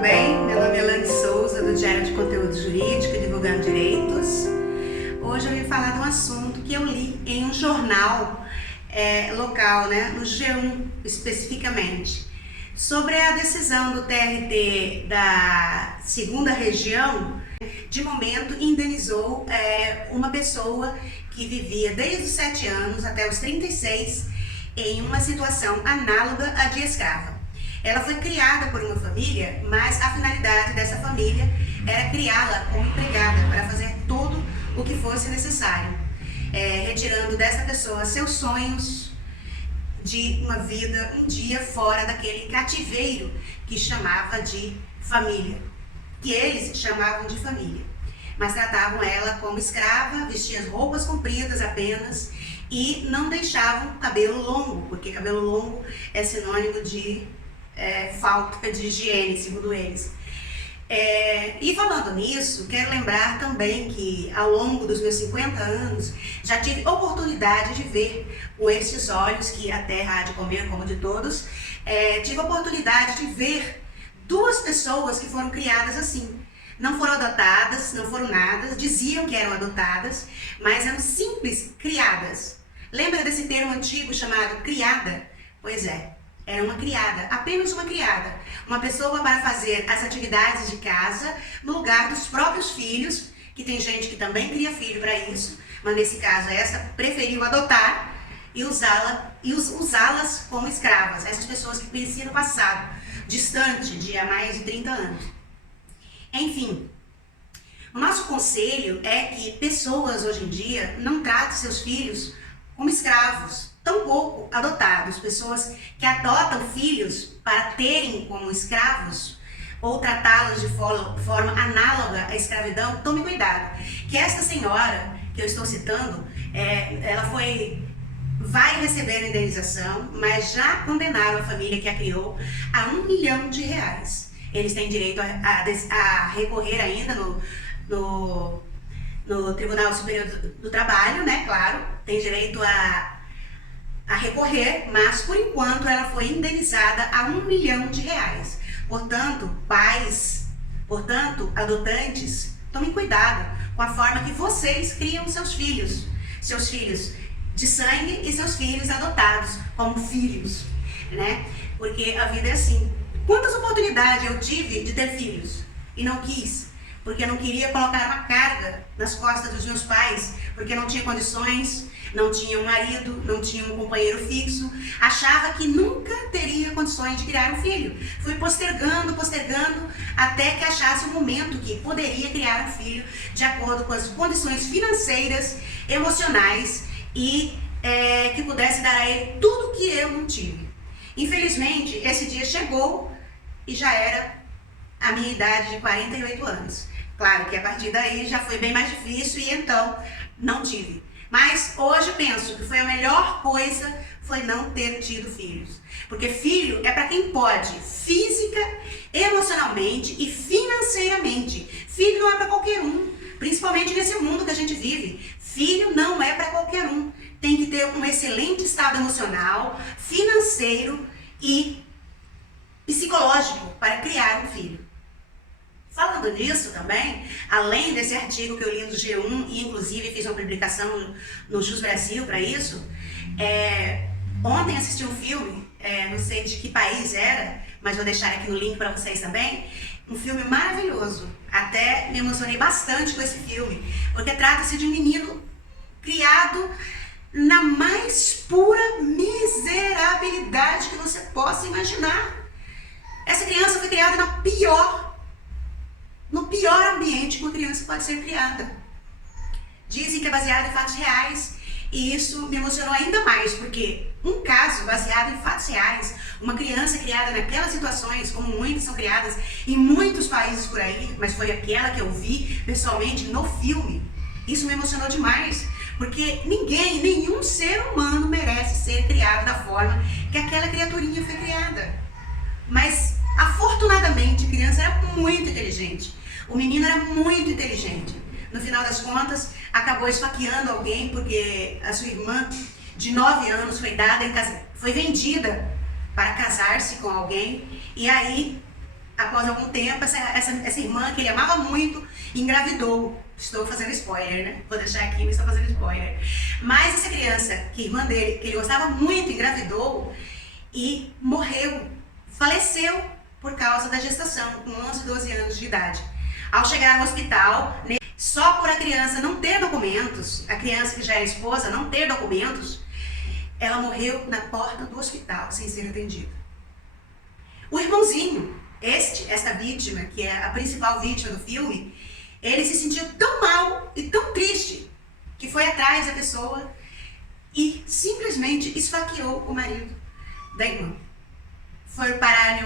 tudo bem? Meu nome é Elaine Souza, do Diário de Conteúdo Jurídico, Divulgando Direitos. Hoje eu vim falar de um assunto que eu li em um jornal local, no G1 especificamente, sobre a decisão do TRT da 2ª Região. De momento, indenizou uma pessoa que vivia desde os 7 anos até os 36 em uma situação análoga à de escrava. Ela foi criada por uma família, mas a finalidade dessa família era criá-la como empregada para fazer tudo o que fosse necessário, retirando dessa pessoa seus sonhos de uma vida um dia fora daquele cativeiro que chamava de família, que eles chamavam de família, mas tratavam ela como escrava, vestiam roupas compridas apenas e não deixavam cabelo longo, porque cabelo longo é sinônimo de falta de higiene, segundo eles. E falando nisso, quero lembrar também que ao longo dos meus 50 anos já tive oportunidade de ver com estes olhos, que a terra há de comer como de todos, tive oportunidade de ver 2 pessoas que foram criadas assim. Não foram adotadas, não foram nada, diziam que eram adotadas, mas eram simples criadas. Lembra desse termo antigo chamado criada? Pois é. Era uma criada, apenas uma criada, uma pessoa para fazer as atividades de casa no lugar dos próprios filhos, que tem gente que também cria filho para isso, mas nesse caso essa preferiu adotar e usá-las como escravas, essas pessoas que conheciam no passado, distante de há mais de 30 anos. Enfim, o nosso conselho é que pessoas hoje em dia não tratem seus filhos como escravos, tampouco adotados. Pessoas que adotam filhos para terem como escravos ou tratá-los de forma análoga à escravidão, tome cuidado. Que esta senhora que eu estou citando, ela vai receber a indenização, mas já condenaram a família que a criou a R$1 milhão. Eles têm direito a recorrer ainda no Tribunal Superior do Trabalho, Claro, tem direito a recorrer, mas por enquanto ela foi indenizada a R$1 milhão. Portanto, pais, adotantes, tomem cuidado com a forma que vocês criam seus filhos de sangue e seus filhos adotados como filhos, Porque a vida é assim. Quantas oportunidades eu tive de ter filhos e não quis? Porque eu não queria colocar uma carga nas costas dos meus pais, porque não tinha condições, não tinha um marido, não tinha um companheiro fixo, achava que nunca teria condições de criar um filho. Fui postergando, até que achasse o momento que poderia criar um filho de acordo com as condições financeiras, emocionais e que pudesse dar a ele tudo que eu não tive. Infelizmente, esse dia chegou e já era a minha idade de 48 anos. Claro que a partir daí já foi bem mais difícil e então não tive. Mas hoje penso que foi a melhor coisa foi não ter tido filhos. Porque filho é para quem pode, física, emocionalmente e financeiramente. Filho não é para qualquer um, principalmente nesse mundo que a gente vive. Filho não é para qualquer um. Tem que ter um excelente estado emocional, financeiro e psicológico para criar um filho. Falando nisso também, além desse artigo que eu li no G1 e inclusive fiz uma publicação no Jus Brasil para isso, ontem assisti um filme, não sei de que país era, mas vou deixar aqui no link para vocês também, um filme maravilhoso. Até me emocionei bastante com esse filme, porque trata-se de um menino criado na mais pura miserabilidade que você possa imaginar. Essa criança foi criada no pior ambiente que uma criança pode ser criada. Dizem que é baseado em fatos reais e isso me emocionou ainda mais, porque um caso baseado em fatos reais, uma criança criada naquelas situações, como muitas são criadas em muitos países por aí, mas foi aquela que eu vi pessoalmente no filme, isso me emocionou demais, porque nenhum ser humano merece ser criado da forma que aquela criaturinha foi criada. Mas, afortunadamente, a criança era muito inteligente. O menino era muito inteligente. No final das contas, acabou esfaqueando alguém porque a sua irmã, de 9 anos, foi vendida para casar-se com alguém. E aí, após algum tempo, essa irmã que ele amava muito engravidou. Estou fazendo spoiler, né? Vou deixar aqui, mas estou fazendo spoiler. Mas essa criança, que irmã dele, que ele gostava muito, engravidou e morreu, faleceu por causa da gestação, com 11, 12 anos de idade. Ao chegar no hospital, só por a criança não ter documentos, a criança que já era esposa não ter documentos, ela morreu na porta do hospital sem ser atendida. O irmãozinho, esta vítima, que é a principal vítima do filme, ele se sentiu tão mal e tão triste que foi atrás da pessoa e simplesmente esfaqueou o marido da irmã. Foi parar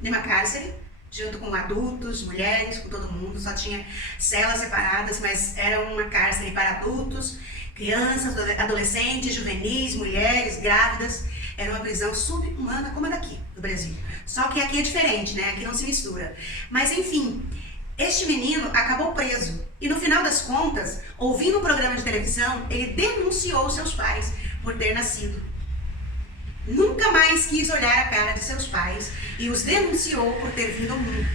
numa cárcere, junto com adultos, mulheres, com todo mundo, só tinha celas separadas, mas era uma cárcere para adultos, crianças, adolescentes, juvenis, mulheres, grávidas. Era uma prisão subhumana como a daqui, do Brasil. Só que aqui é diferente, né? Aqui não se mistura. Mas enfim, este menino acabou preso e no final das contas, ouvindo um programa de televisão, ele denunciou seus pais por ter nascido. Nunca mais quis olhar a cara de seus pais e os denunciou por ter vindo ao mundo.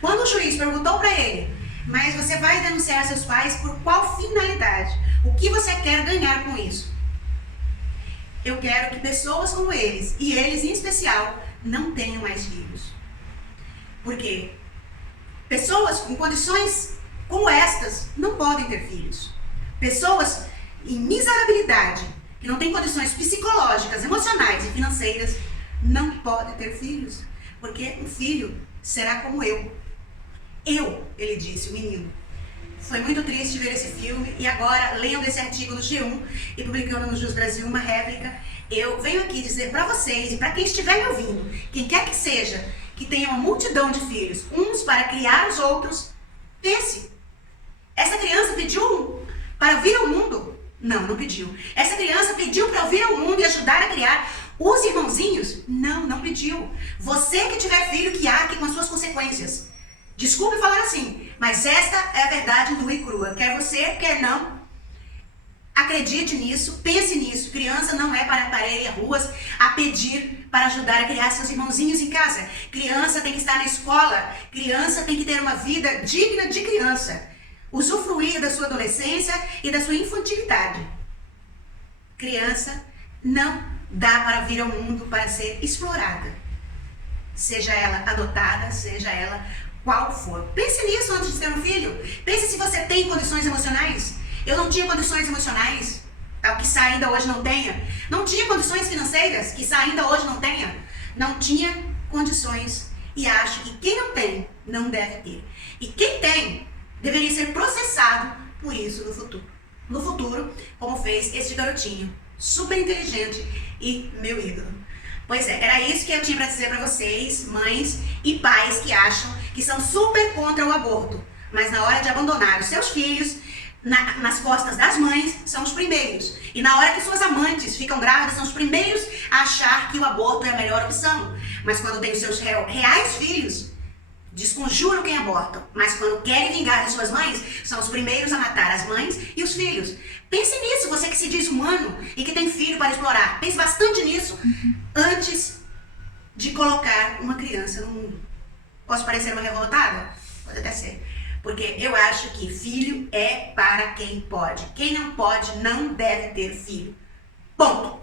Quando o juiz perguntou para ele, mas você vai denunciar seus pais por qual finalidade? O que você quer ganhar com isso? Eu quero que pessoas como eles, e eles em especial, não tenham mais filhos. Por quê? Pessoas com condições como estas não podem ter filhos. Pessoas em miserabilidade, que não têm condições psicológicas, emocionais e financeiras, não podem ter filhos. Porque um filho será como eu. Ele disse, o menino. Foi muito triste ver esse filme e agora, lendo esse artigo no G1 e publicando no Jus Brasil uma réplica, eu venho aqui dizer para vocês e para quem estiver me ouvindo, quem quer que seja, que tenha uma multidão de filhos, uns para criar os outros, pense. Essa criança pediu para vir ao mundo? Não pediu. Essa criança pediu para vir ao mundo e ajudar a criar os irmãozinhos? Não pediu. Você que tiver filho, que arque com as suas consequências. Desculpe falar assim, mas esta é a verdade nua e crua. Quer você, quer não. Acredite nisso, pense nisso. Criança não é para ir às ruas a pedir para ajudar a criar seus irmãozinhos em casa. Criança tem que estar na escola. Criança tem que ter uma vida digna de criança. Usufruir da sua adolescência e da sua infantilidade. Criança não dá para vir ao mundo para ser explorada. Seja ela adotada, seja ela qual for. Pense nisso antes de ter um filho. Pense se você tem condições emocionais. Eu não tinha condições emocionais, tá? Quiçá ainda hoje não tenha. Não tinha condições financeiras, quiçá ainda hoje não tenha. Não tinha condições e acho que quem não tem, não deve ter. E quem tem, deveria ser processado por isso no futuro. No futuro, como fez este garotinho, super inteligente e meu ídolo. Pois é, era isso que eu tinha para dizer para vocês, mães e pais que acham que são super contra o aborto, mas na hora de abandonar os seus filhos, nas costas das mães, são os primeiros. E na hora que suas amantes ficam grávidas, são os primeiros a achar que o aborto é a melhor opção. Mas quando tem os seus reais filhos, desconjuram quem abortam, mas quando querem vingar de suas mães, são os primeiros a matar as mães e os filhos. Pense nisso, você que se diz humano e que tem filho para explorar. Pense bastante nisso antes de colocar uma criança no mundo. Posso parecer uma revoltada? Pode até ser. Porque eu acho que filho é para quem pode. Quem não pode não deve ter filho. Ponto.